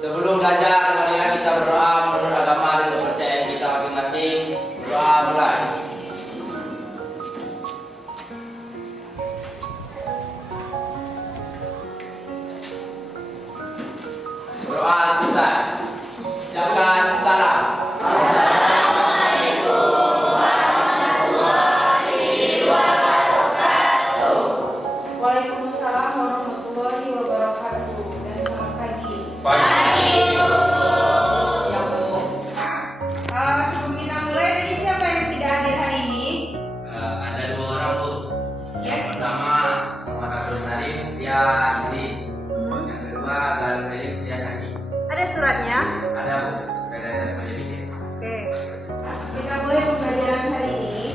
Sebelum belajar, marilah kita berdoa menurut agama dan kepercayaan kita masing-masing. Doa mulai. Doa selesai. Ucapkan salam. Waalaikumsalam warahmatullahi wabarakatuh. Dan selamat pagi. Sebelum kita mulai, tadi siapa yang tidak hadir hari ini? Ada 2 orang, Bu. Yang pertama, Muhammad Abdul Salim Setia Andi. Yang kedua, Galuh Felix Setia Syaki. Ada suratnya? Ada, Bu. Sudah ada televisi. Oke. Kita mulai pembelajaran hari ini.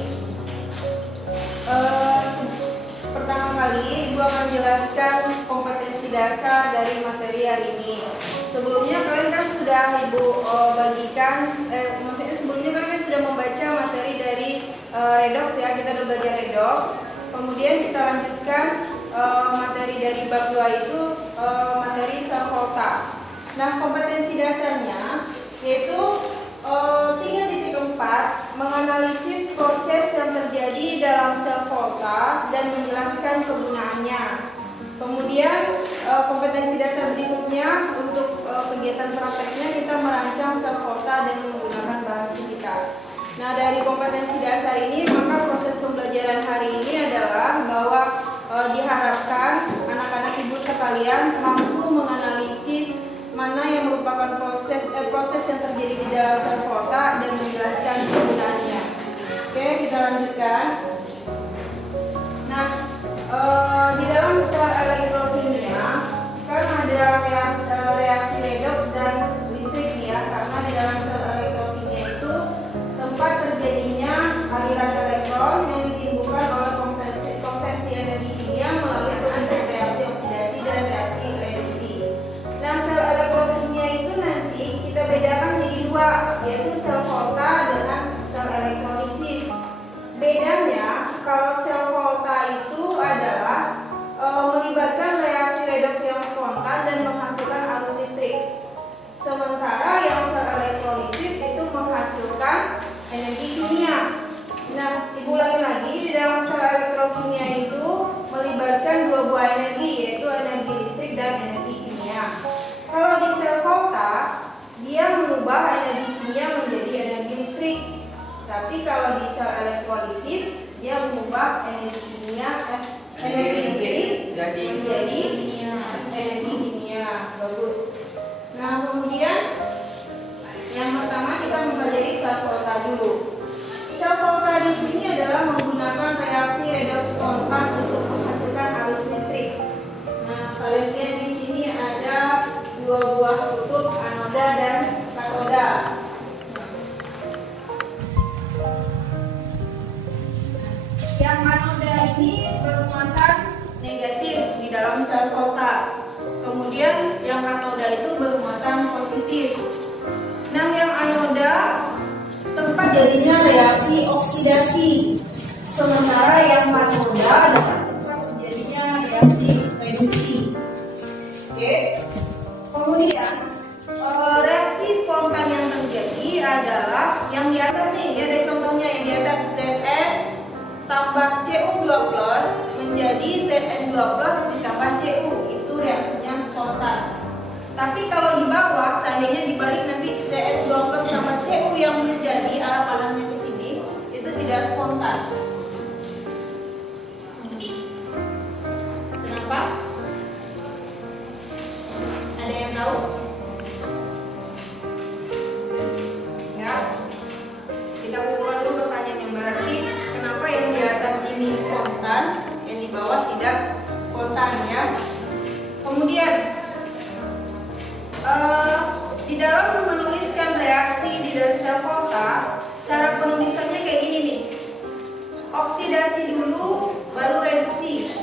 Pertama kali, Ibu akan jelaskan kompetensi dasar dari materi hari ini. Sebelumnya kalian kan sudah Ibu bagikan, maksudnya sebelumnya kalian kan sudah membaca materi dari redox ya, kita sudah belajar redox. Kemudian kita lanjutkan materi dari bab 2 itu materi sel volta. Nah, kompetensi dasarnya yaitu 3.4 menganalisis proses yang terjadi dalam sel volta dan menjelaskan kegunaannya. Kemudian kompetensi dasar berikutnya untuk kegiatan prakteknya kita merancang sel volta dengan menggunakan bahan fisika. Nah, dari kompetensi dasar ini maka proses pembelajaran hari ini adalah bahwa diharapkan anak-anak ibu sekalian mampu menganalisis mana yang merupakan proses yang terjadi di dalam sel volta dan menjelaskan kegunaannya. Oke, kita lanjutkan. Nah, di dalam sel elektrokimia kan ada reaksi redox dan listrik ya, karena di dalam sel elektrokimia itu tempat terjadinya aliran elektron yang ditimbulkan oleh konversi energi kimia melalui proses reaksi oksidasi dan reaksi reduksi. Nah, sel elektrokimia itu nanti kita bedakan jadi 2, yaitu sel volta dengan sel elektrolisis. Bedanya, kalau sel volta itu adalah melibatkan reaksi redox yang spontan dan menghasilkan arus listrik. Sementara yang sel elektrolisis itu menghasilkan energi kimia. Nah, Ibu ulangi lagi, di dalam sel elektrokimia itu melibatkan 2 buah energi, yaitu energi listrik dan energi kimia. Kalau di sel volta, dia mengubah energi kimia menjadi energi listrik. Tapi kalau di sel elektrolisis, dia mengubah energi kimia energi listrik menjadi energi kimia. Bagus. Nah, kemudian yang pertama kita mempelajari sel volta dulu. Sel volta di sini adalah menggunakan reaksi redox spontan untuk menghasilkan arus listrik. Nah, kalian lihat di sini ada 2 buah kutub anoda dan katoda. Yang anoda ini bermuatan negatif di dalam sel volta. Kemudian yang katoda itu bermuatan positif. Nah, yang anoda tempat jadinya reaksi oksidasi. Sementara yang katoda adalah tempat terjadinya reaksi reduksi. Oke. Kemudian reaksi spontan yang terjadi adalah yang di atas nih, ya ada contohnya yang di atas Zn tambah Cu2+ menjadi Zn2+ ditambah Cu, itu reaksinya spontan. Tapi kalau di bawah seandainya dibalik nanti Zn2+ sama Cu yang menjadi arah panasnya ke sini, itu tidak spontan. Kenapa? Ada yang tahu? Ya. Kita ulang dulu pertanyaan yang berarti kenapa yang di atas ini spontan, yang di bawah tidak spontan ya. Kemudian di dalam menuliskan reaksi di dalam sel volta, cara penulisannya kayak gini nih. Oksidasi dulu baru reduksi.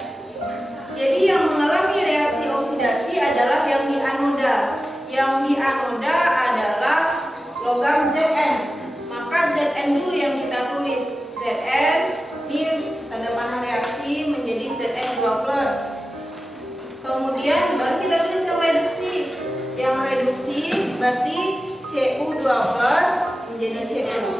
Jadi yang mengalami reaksi oksidasi adalah yang di anoda. Yang di anoda adalah logam Zn. Maka Zn dulu yang kita tulis. Zn ini tanda panah reaksi menjadi Zn2+. Kemudian baru kita tulis yang reduksi. Yang reduksi berarti CU2 plus menjadi CU.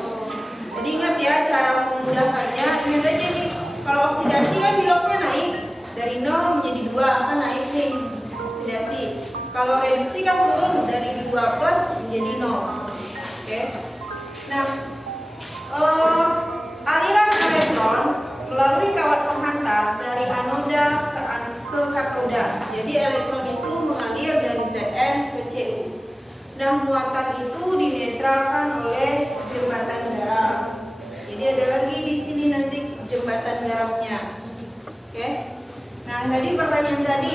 Jadi ingat ya cara memudahkannya. Ingat aja nih, kalau oksidasi kan biloknya naik dari 0 menjadi 2, kan naik nih oksidasi. Kalau reduksi kan turun dari 2 plus menjadi 0. Oke. Nah, aliran elektron melalui kawat penghantar dari anoda ke katoda. Jadi elektron itu mengalir dari Zn ke Cu. Nah, muatan itu dinetralkan oleh jembatan garam. Jadi ada lagi di sini nanti jembatan garamnya. Oke. Nah, tadi pertanyaan tadi,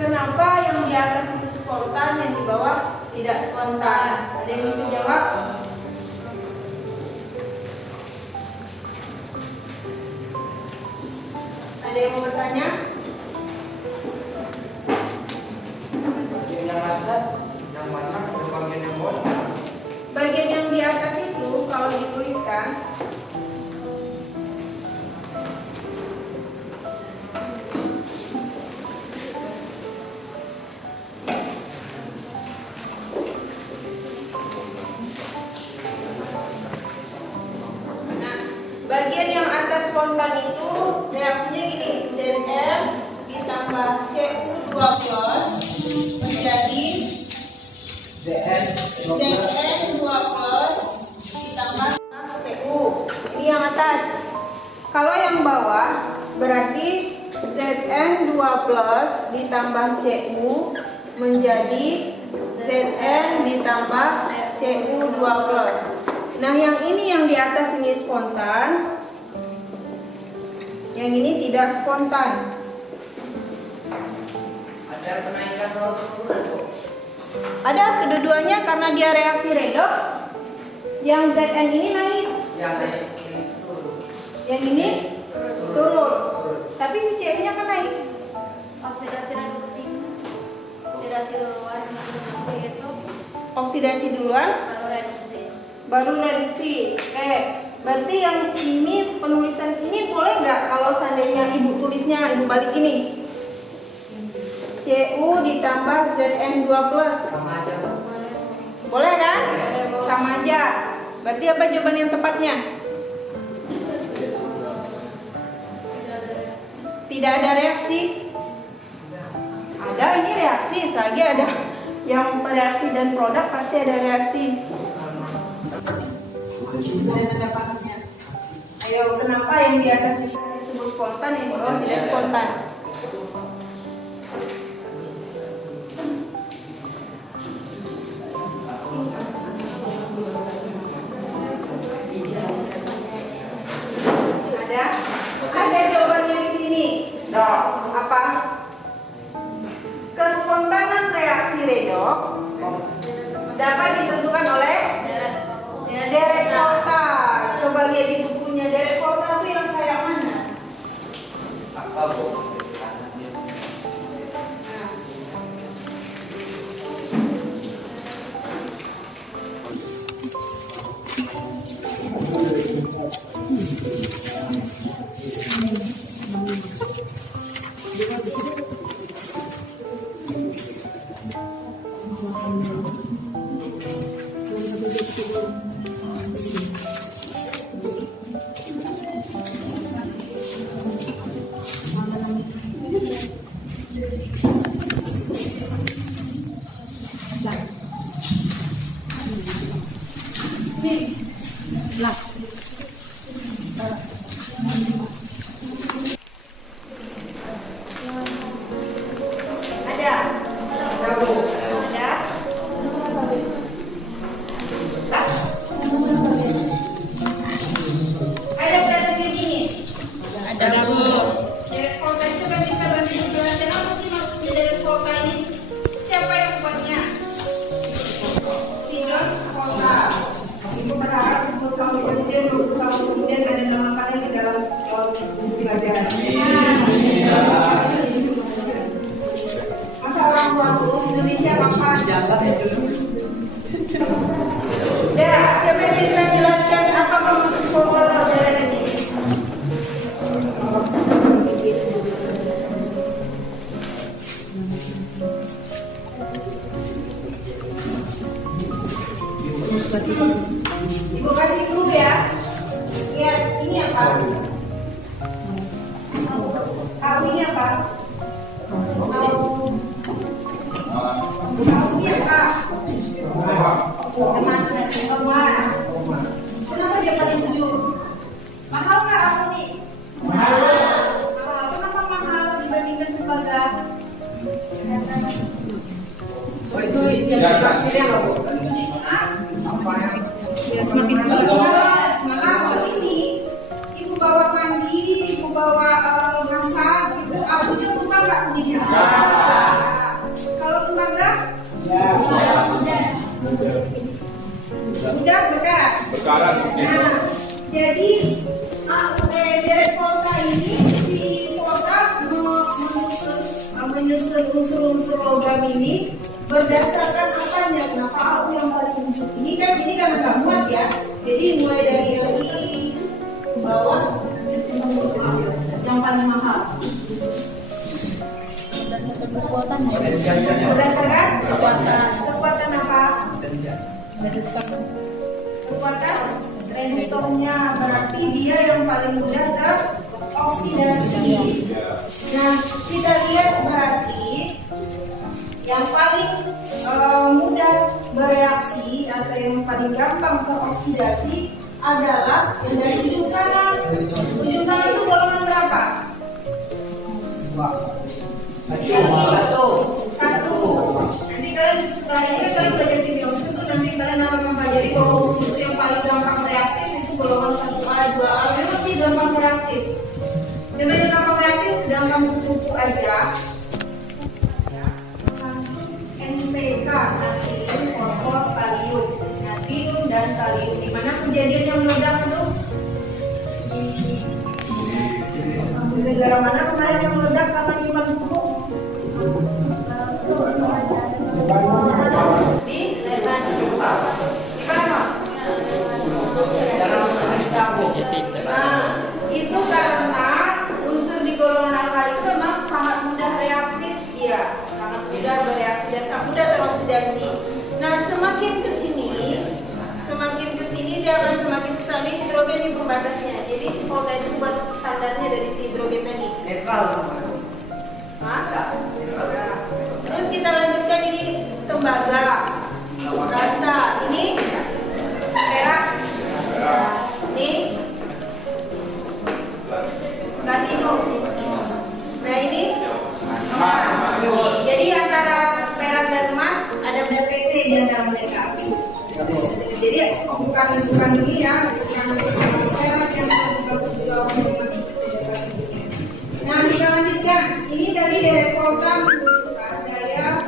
kenapa yang di atas itu spontan, yang di bawah tidak spontan? Ada yang bisa jawab? Ada yang mau bertanya? Bagian yang atas, yang mana ke bagian yang bawah? Bagian yang di atas itu kalau dituliskan bagian yang atas spontan itu reaksinya gini, Zn ditambah Cu2 plus menjadi Zn2 plus ditambah Cu. Ini yang atas. Kalau yang bawah berarti Zn2 plus ditambah Cu menjadi Zn ditambah Cu2 plus. Nah, yang ini yang di atas ini spontan, yang ini tidak spontan. Ada kenaikan atau penurunan, Bu? Ada kedua-duanya karena dia reaksi redoks. Yang Zn ini naik, Yang naik ini turun. yang ini turun. Tapi si Cu-nya kan naik. Oksidasi reduksi. Oksidasi duluan, itu Oksidasi duluan, baru reduksi. baru reduksi. Oke, berarti yang ini penulisan ini boleh nggak kalau seandainya ibu tulisnya ibu balik ini? Cu ditambah Zn2 plus. Sama aja, Bu. Boleh kan? Sama aja. Berarti apa jawaban yang tepatnya? Tidak ada reaksi. Ada, ini reaksi. Selagi ada yang reaksi dan produk pasti ada reaksi. Ada tanda panahnya. Ayo, kenapa yang di atas disebut spontan, yang di bawah tidak spontan? Ada jawabannya di sini. Dok, apa? Kespontanan reaksi redoks dapat ditentukan oleh deret volta. Coba lihat di bukunya, deret volta itu yang kayak mana? Apa, Bu? Ada? Ada? Ada pertanyaan gini? Ada, Bu. Deret volta itu kan bisa bantu dijelaskan apa sih maksudnya deret volta ini? Siapa yang buatnya? Si John Volta. Ibu berharap untuk kamu kemudian ada nama kalian di dalam pelajaran. Masa orang tua lulus Indonesia kapan? Ya, siapa yang bisa jelaskan apa maksud volta pelajaran ini? Ibu kasih dulu ya. Lihat, ini apa? Tahu ini apa? Tahu ini apa? Emas. Kenapa dia paling 7? Mahal nggak aku nih? Mahal. Kenapa mahal dibandingkan tembaga? Oh itu yang pastinya nggak bu? Apa yang semakin tinggi? Kalau ini ibu bawa mandi, ibu bawa masak, gitu. Akunya buka nggak bunyinya? Kalau tembaga? Udah berkarat. Nah, jadi dari kota ini di kota menyusun unsur-unsur logam ini berdasarkan apanya? Kenapa aku yang paling ujung? Ini kan nggak muat ya. Jadi mulai dari RI ke bawah yang paling mahal. Berdasarkan kekuatan apa? Kekuatan reduktornya, berarti dia yang paling mudah teroksidasi. Nah, kita lihat berarti yang paling mudah bereaksi atau yang paling gampang teroksidasi adalah yang dari ujung sana. Ujung sana itu golongan berapa? Satu. Nanti kalian setelah ini kalian belajar kimia unsur tuh nanti kalian akan mempelajari kalau unsur yang paling gampang reaktif itu golongan 1A, 2A. Memang sih gampang reaktif. Contohnya gampang reaktif sedangkan kupu aja. NPK, natrium, fosfor, kalium, natrium dan kalium. Di mana kejadian yang meledak itu? Di negara mana kemarin yang meledak karena nyimpan pupuk? Di Lebanon. Di mana? Nah, itu karena unsur di golongan alkali itu memang sangat mudah reaktif, ya, sangat mudah bereaksi dan sangat mudah teroksidasi. Nah, semakin kesini dia akan semakin susah. Ini hidrogen di pembatasnya. Jadi volta itu buat standarnya dari si hidrogen tadi. Netral. Masa? Terus kita lanjutkan ini tembaga, rasa, ini perak, ini platinum. Nah ini jadi antara perak dan emas ada PT di antara mereka. Jadi bukan ini ya, bukan perak yang bagus di bawah emas. Nah kita lanjutkan. Ini tadi dari program menunjukkan daya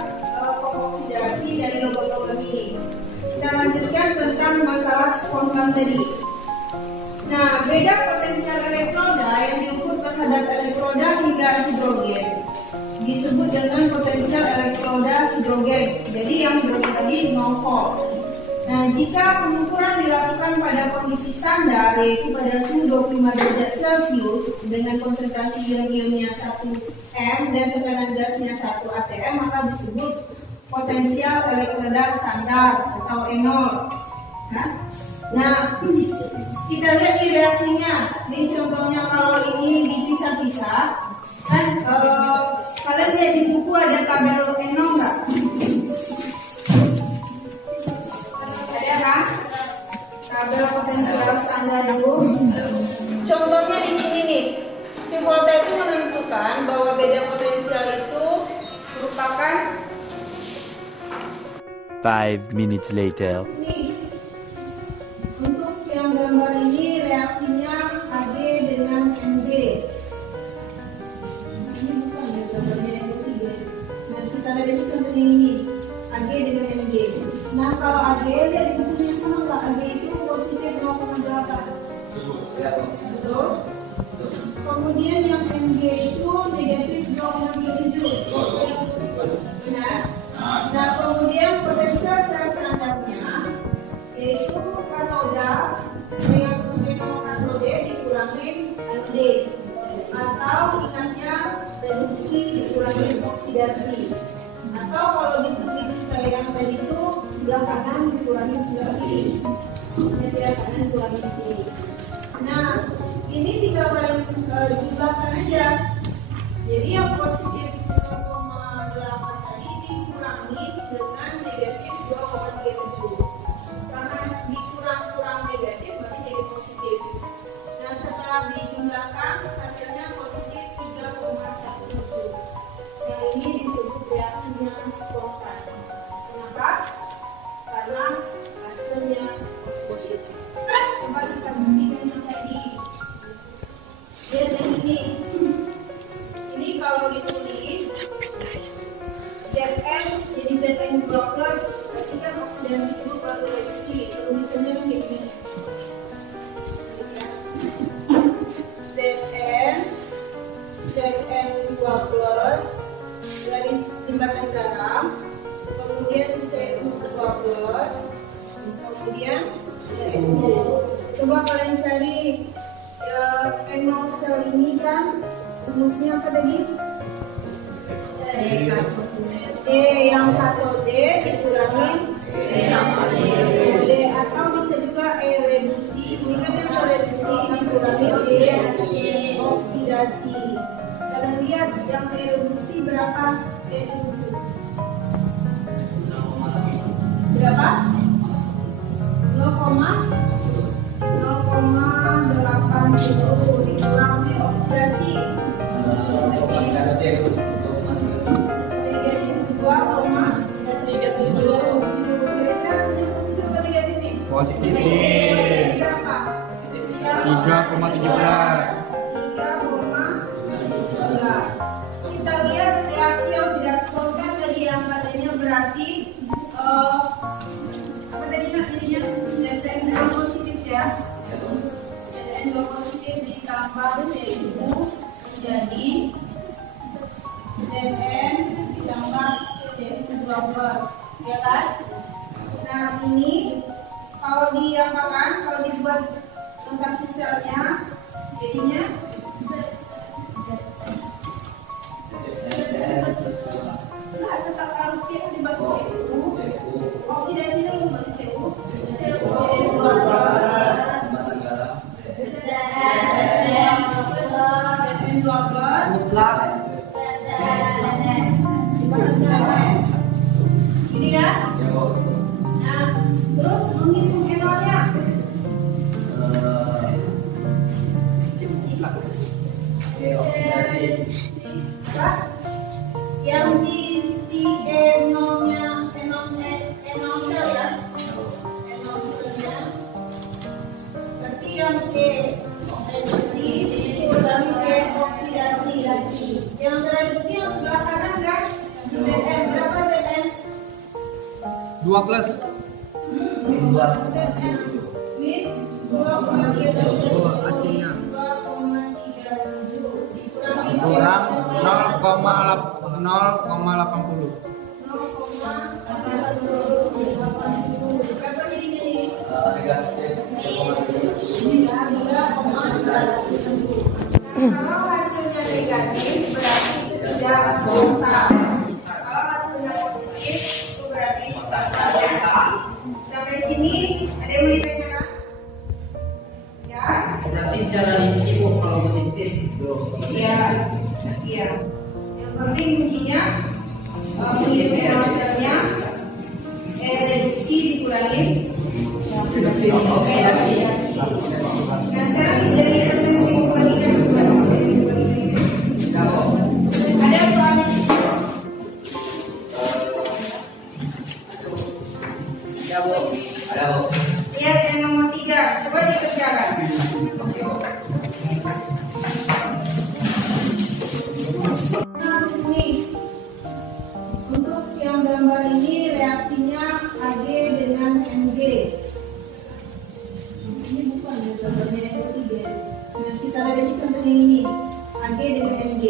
oksidasi dari logam-logam ini. Kita lanjutkan tentang masalah spontan tadi. Nah, beda potensial elektroda yang diukur terhadap elektroda hingga hidrogen disebut dengan potensial elektroda hidrogen. Jadi yang hidrogen tadi 0 volt. Nah, jika pengukuran dilakukan pada kondisi standar, yaitu pada suhu 25 derajat Celcius dengan konsentrasi ion-ionnya 1 M dan tekanan gasnya 1 atm, maka disebut potensial elektroda standar atau E0. Nah, kita lihat di reaksinya. Ini contohnya kalau ini dipisah-pisah, kan kalian lihat di buku ada tabel E0 nggak? Ada kan? Tabel potensial standar itu. Contohnya di sini nih. Si volta itu menentukan bahwa beda potensial itu merupakan 5 minutes later. Nih, untuk yang gambar ini reaksinya Ag dengan Mg. Nah, ini bukan ya gambarnya yang ketiga. Nah, kita lihat ini contohnya ini Ag dengan Mg. Nah, kalau Ag lihat di bukunya sama nggak? Ag itu positif 0,8. Betul? Kemudian yang Mg itu negatif 0,67. Benar? Nah, kemudian potensial sel standarnya yaitu katoda dengan katode dikurangin anode atau ingatnya reduksi dikurangi oksidasi, atau kalau ditulis kayak yang tadi itu sebelah kanan dikurangi sebelah kiri. Kanan kurangi C. Nah, ini tinggal kalian jumlahkan aja. Jadi yang positif 0,8 tadi dikurangi dengan negatif 2,37. Karena dikurang negatif berarti jadi positif. Nah, setelah dijumlahkan hasilnya positif 3,17. Yang ini disebut reaksinya spontan. Kenapa? Karena hasilnya positif. Coba kita buktikan yang tadi. Lihat yang ini. Ini kalau ditulis Zn jadi Zn 2+, berarti kan oksidasi itu baru reduksi. Tulisannya kan kayak gini. Zn 2+ garis jembatan garam, kemudian Cu2+, kemudian Cu. Coba kalian cari NO sel ini kan rumusnya apa tadi? Yang katode dikurangi D, atau bisa juga reduksi. Ini kan yang reduksi dikurangi oksidasi. Kalian lihat yang reduksi berapa? Berapa? 0,80 dikurangi oksidasi. Negatif 2,37. Positif. Berapa? 3,17. 3,17. Kita lihat reaksi yang tidak spontan tadi yang katanya berarti apa tadi namanya? Zn positif ya. Zn positif ditambah Cu menjadi Zn ditambah Cu2+, ya kan? Nah ini kalau diapakan, kalau dibuat notasi selnya jadinya enggak, tetap harus Cu dibantu Cu. Oksidasi dulu bantu Cu. Ini kan? Nah, terus menghitung enolnya. Yang di enolnya, enol sel ya. Enol selnya. Berarti yang reduksi dikurangi oksidasi. Yang reduksi yang sebelah kanan kan? Zn berapa Zn? 2+. Min 2,37. Hasilnya 2,37 dikurangi kurang 0,80. 0,80. Berapa jadinya nih? Kalau hasilnya negatif berarti itu tidak spontan. Kalau hasilnya positif itu berarti spontan. Sampai sini ada yang mau ditanyakan? Ya? Berarti secara rinci kalau positif Iya. Iya. Yang penting kuncinya menghitung enol selnya, reduksi dikurangi oksidasi. Nah sekarang dari proses dibandingkan ada soalnya di sini. ada Bu. Lihat yang nomor 3, coba dikerjakan. Nah, ini untuk yang gambar ini reaksinya Ag dengan Mg. Ini bukan ya gambarnya NO3. Nah kita lihat ini contoh yang ini Ag dengan Mg.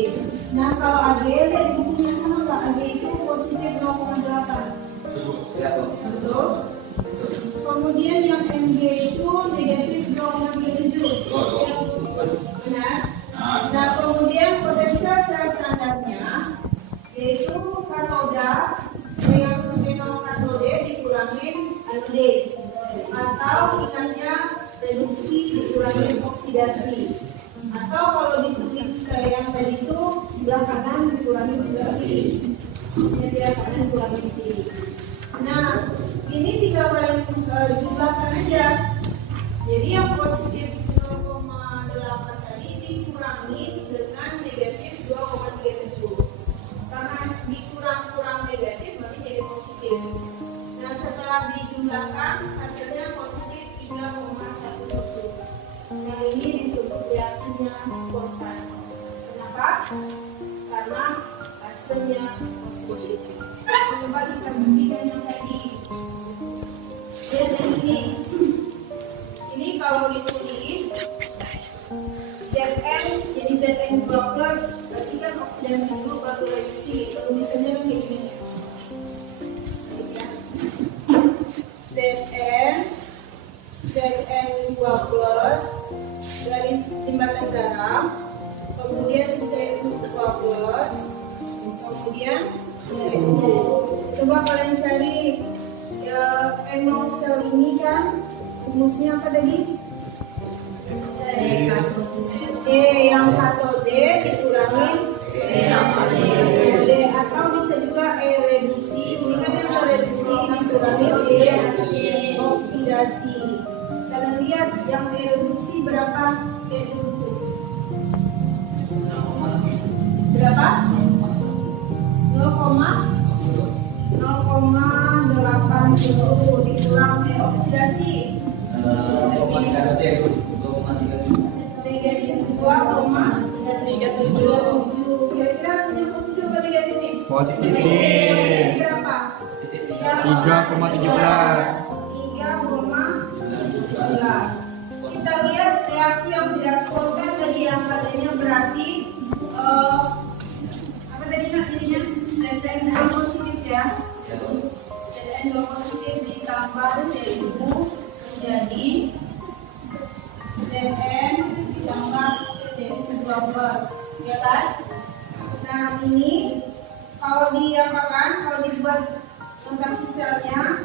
Nah kalau Ag lihat di bukunya sama nggak? Ag itu positif 0,8. Betul. Kemudian yang Mg itu negatif 0,37. Benar. Nah kemudian potensial sel standarnya yaitu katoda yang katode dikurangi anode atau atau ingatnya reduksi dikurangi oksidasi. Atau kalau ditulis kayak yang tadi itu sebelah kanan dikurangi sebelah kiri. Sebelah kanan dikurangi kiri. Nah, ini tinggal kalian jumlahkan aja. Jadi yang positif 0,8 tadi dikurangi dengan negatif 2,37. Karena dikurang negatif berarti jadi positif. Nah, setelah dijumlahkan hasilnya positif 3,17. Nah, ini disebut reaksinya spontan. Kenapa? Karena hasilnya positif. Coba kita buktikan yang tadi. Lihat yang ini. Ini kalau ditulis Zn jadi Zn 2 plus, berarti kan oksidasi dulu baru reduksi. Tulisannya kan kayak gini. Zn 2 plus garis jembatan garam, kemudian Cu2 plus, kemudian Cu. Coba kalian cari enol sel ini kan rumusnya apa tadi? Yang katode dikurangi D, atau bisa juga reduksi. Ini kan yang reduksi dikurangi oksidasi. Kalian lihat yang reduksi berapa? Berapa? 0,80 dikurang oksidasi. Negatif 2,37. Kira-kira hasilnya positif atau negatif nih? Positif. Berapa? 3,17. 3,17. Kita lihat reaksi yang tidak spontan tadi yang katanya berarti apa tadi namanya? Zn positif ya. Zn positif ditambah Cu menjadi Zn ditambah Cu2 plus, ya kan? Nah, ini kalau diapakan, kalau dibuat notasi selnya,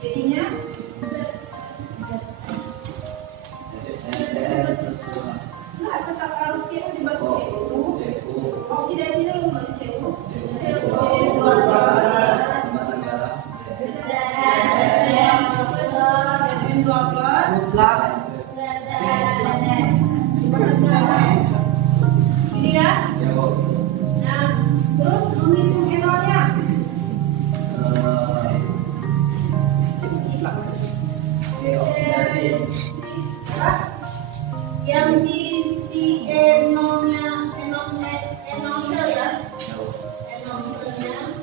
jadinya enggak, tetap harus Cu dibantu Cu. Oksidasi dulu Cu. Cu2 ini kan? Nah, terus menghitung enolnya. Yang si enolnya, enol sel ya? Enol selnya.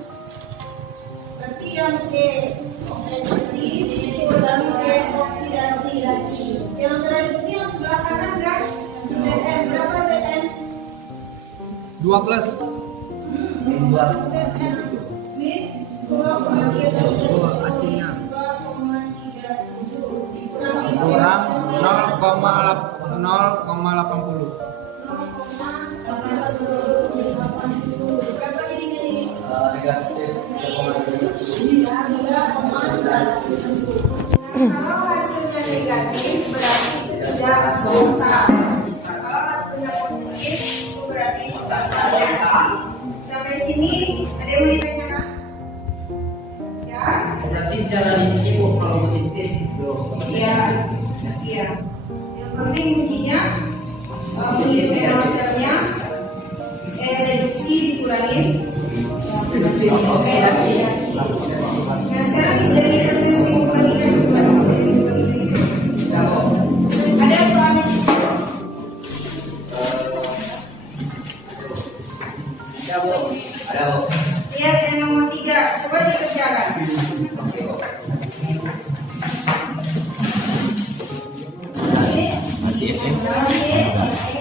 Berarti yang reduksi dikurangi oksidasi lagi. Yang reduksi yang sebelah kanan kan? Zn berapa Zn? 2 plus. Zn min 2,37. Hasilnya 2,37 kurang 0,80. 0,80. Berapa jadinya nih? Negatif 3,37. Kalau hasilnya negatif berarti tidak spontan. Kalau hasilnya positif itu berarti spontan. Sampai sini ada yang mau ditanyakan? Ya? berarti secara rinci kalau positif Iya. Iya. Yang penting kuncinya menghitung enol selnya, reduksi dikurangi oksidasi. Nah, sekarang dari proses pembagian ada soalnya di situ. ada bos. Lihat yang nomor 3, coba dikerjakan.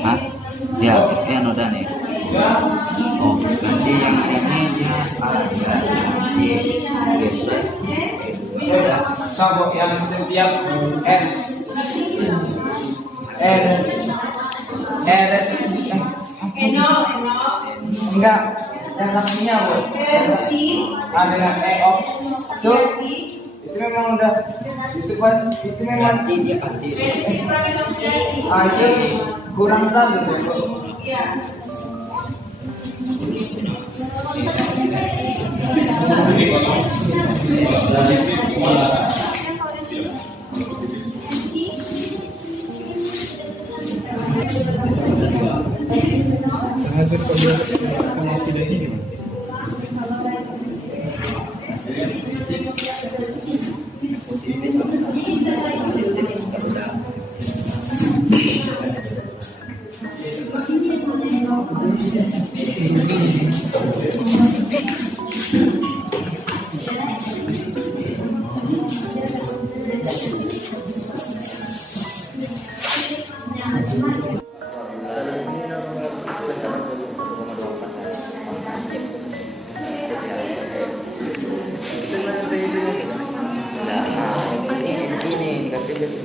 Hah? Ya, itu yang udah nih. Oh, berarti yang ini dia D plus Sabuk yang setiap N Enol enggak yang lakinya bu versi dengan E of oksidasi Itu memang udah itu memang Ini pasti. Reduksi kurangi oxidasi. jadi kurang satu. Iya. Ini dikasih betul.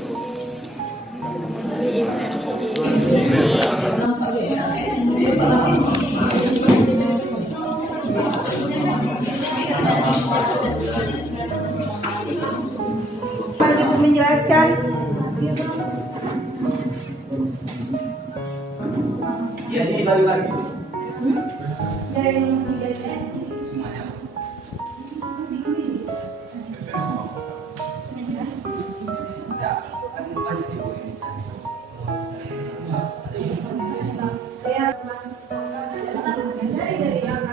Untuk menjelaskan Ya, ini bagi-bagi. Semuanya. Ya, kan banyak ibu ini. Saya masuk sekolah dari yang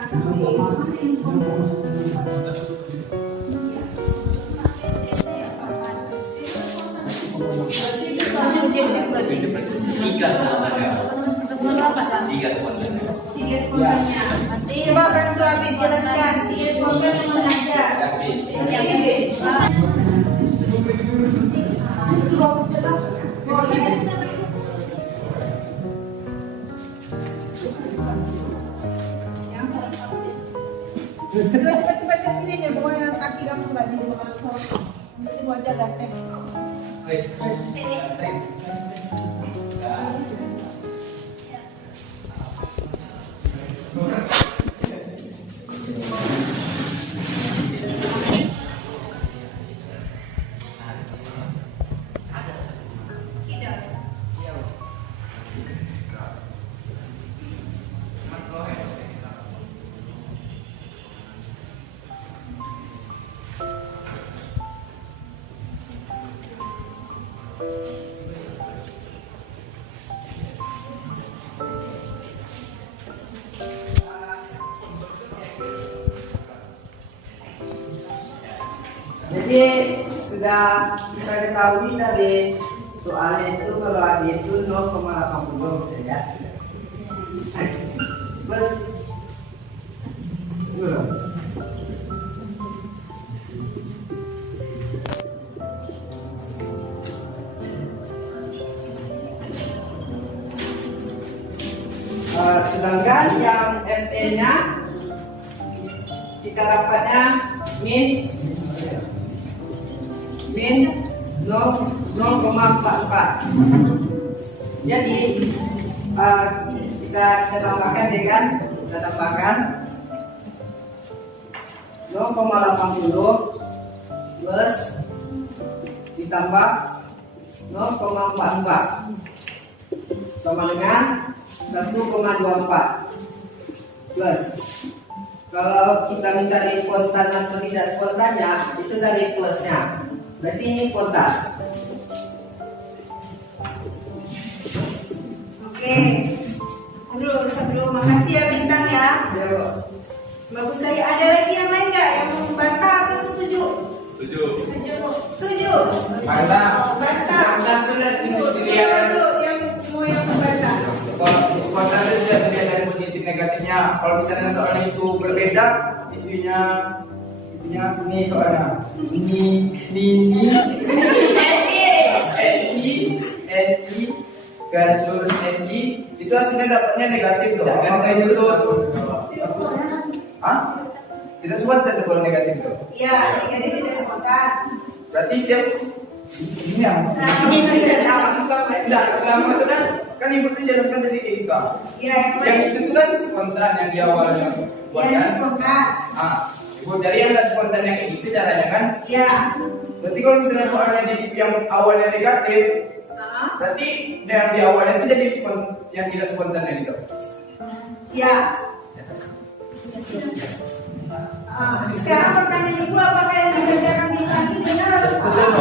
Tiga semuanya. Tiga semuanya. tiga spontannya. Coba bantu Abid jelaskan tiga spontan yang mana aja. Yang ini. Cepat-cepat sini ya, bawa yang kaki kamu nggak di depan sorot. Ini wajah ganteng. Jadi sudah kita ketahui dari soalnya itu kalau ada itu 0,80 ya. Plus sedangkan yang FE-nya kita dapatnya min 0,44. Jadi kita tambahkan dengan 0,80 plus ditambah 0,44 sama dengan 1,24 plus kalau kita minta dari spontan atau tidak spontannya itu dari plusnya, berarti ini spontan. Oke. Aduh, makasih ya Bintang ya. Ya, Bu. Bagus tadi. Ada lagi yang lain nggak yang membantah atau setuju? Setuju. Bantah. Bantah. Dulu yang mau yang membantah. Spontan itu sudah terlihat dari positif negatifnya. Kalau misalnya soalnya itu berbeda, intinya ini soalnya ini NI garis lurus NI itu hasilnya dapatnya negatif tuh. Makanya itu tidak spontan tuh kalau negatif tuh. Iya, negatif tidak spontan. Berarti setiap ini yang lama itu kan ibu tuh jelaskan dari kita. Iya, Yang itu tuh kan spontan yang di awalnya buat yang kan. spontan. Ibu dari yang spontan yang kayak gitu caranya kan? Ya. Berarti kalau misalnya soalnya di yang awalnya negatif, berarti yang di awalnya itu jadi yang tidak spontan gitu. Ya. Sekarang pertanyaan ibu, apakah yang dikerjakan di tadi benar atau salah?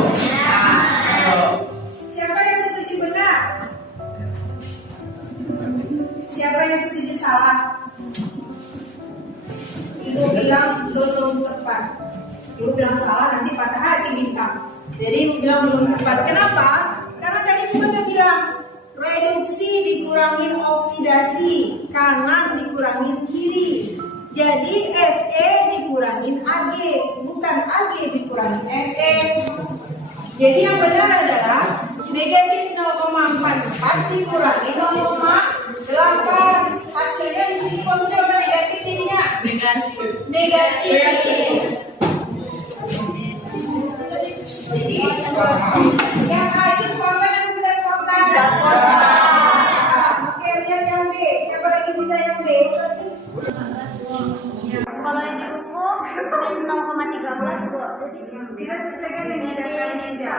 Siapa yang setuju benar? Siapa yang setuju salah? Ibu bilang belum tepat. Ibu bilang salah, nanti patah hati bintang. Jadi ibu bilang belum tepat. Kenapa? Karena tadi ibu udah bilang reduksi dikurangin oksidasi, kanan dikurangin kiri. Jadi Fe dikurangin Ag, bukan Ag dikurangin Fe. Jadi yang benar adalah negatif 0,44 dikurangi 0,8. Hasilnya di sini positif atau negatif jadinya? Negatif. Jadi yang A itu spontan atau tidak spontan? Oke, lihat yang B. Siapa lagi bisa yang B? Kalau yang di buku kan 0,13 Bu. Kita sesuaikan dengan data ini aja.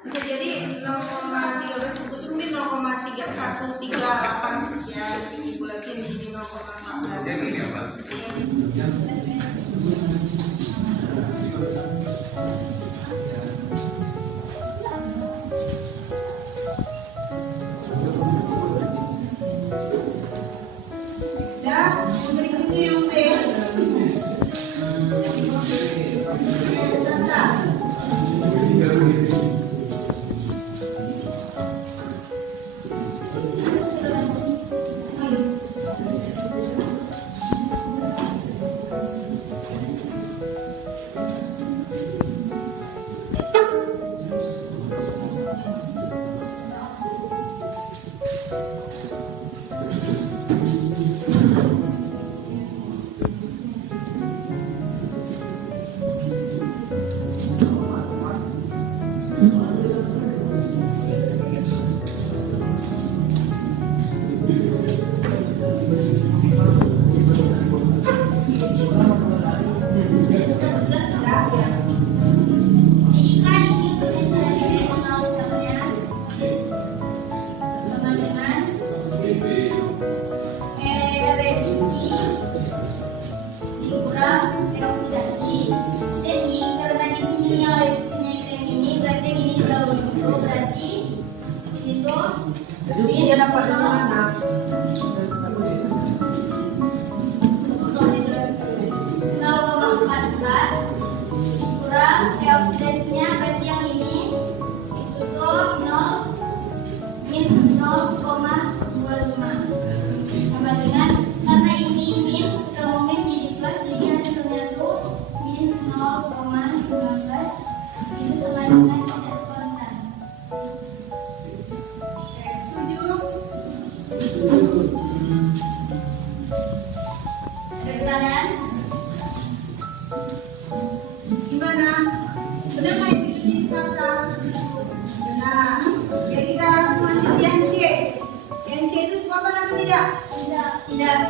Bisa jadi 0,13 buku itu mungkin 0,3138 sekian. Ibu lagi menjadi 0,14. Berikutnya yang B. Dia dapat dari mana? Kurang reoksidasinya berarti yang ini itu tuh 0,25 sama dengan karena ini min ketemu min jadi plus jadi hasilnya tuh min 0,15 itu sama dengan tidak spontan. Pertanyaan? Gimana? Benar nggak itu dikata? Benar. Ya kita langsung lanjut yang C. Yang C itu spontan atau tidak? Tidak. Tidak.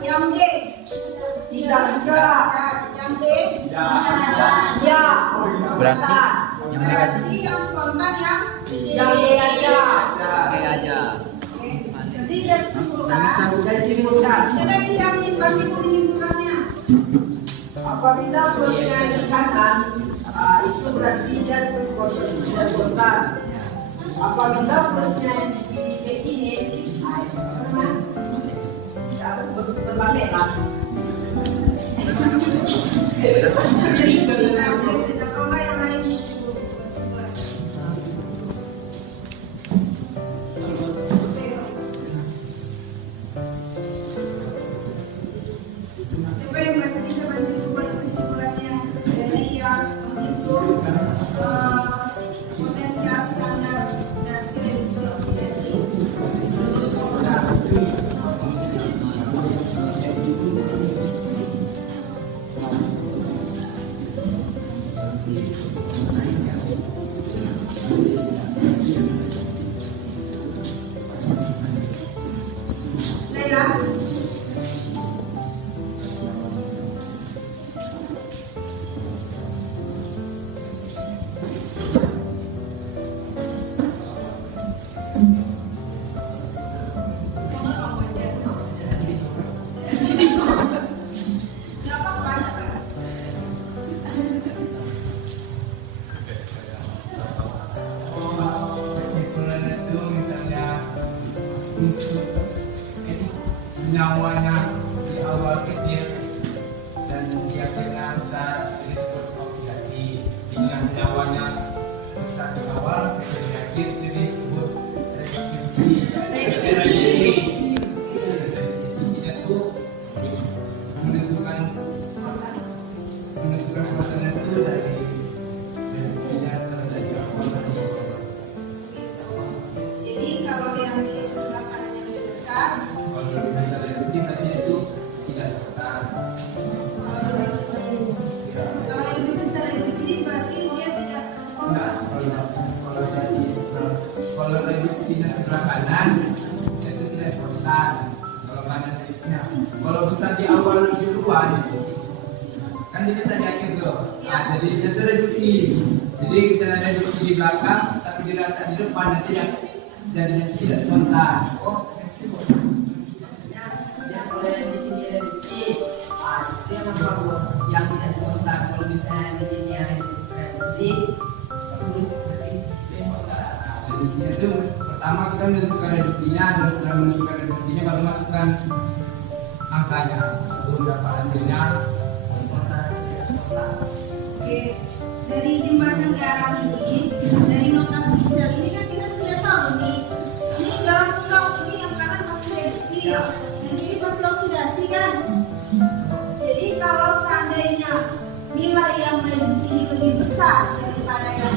Yang D? Tidak. Yang D? Ya. Berarti yang negatif. Berarti yang spontan yang Yang aja. Jadi dari simpulkan. Dari sini bukan. Sudah bisa menyimpulkannya. Apabila plusnya di kanan, itu berarti tidak spontan. Apabila plusnya di ini, terbalik lah. Jadi kita coba yang lain. Siapa yang bisa bantu buat kesimpulannya dari yang menghitung potensial standar reaksi reduksi oksidasi menurut formula. Laila, Kan ini tadi akhir tuh. Ya. Jadi itu reduksi. Jadi kita reduksi di belakang, tapi diletak di depan nanti yang jadinya tidak spontan. Oh, ya kalau yang di sini reduksi, itu yang bagus, yang tidak spontan. Kalau misalnya di sini ada reduksi, itu berarti spontan. Jadi itu pertama kita menentukan reduksinya, dan setelah menentukan reduksinya baru masukkan angkanya. Belum dapat hasilnya. Spontan atau tidak spontan. Oke, dari jembatan garam ini, dari notasi sel ini kan kita sudah tahu nih. Ini dalam laut ini yang kanan masih reduksi ya, yang kiri masih oksidasi kan. Jadi kalau seandainya nilai yang reduksi ini lebih besar daripada yang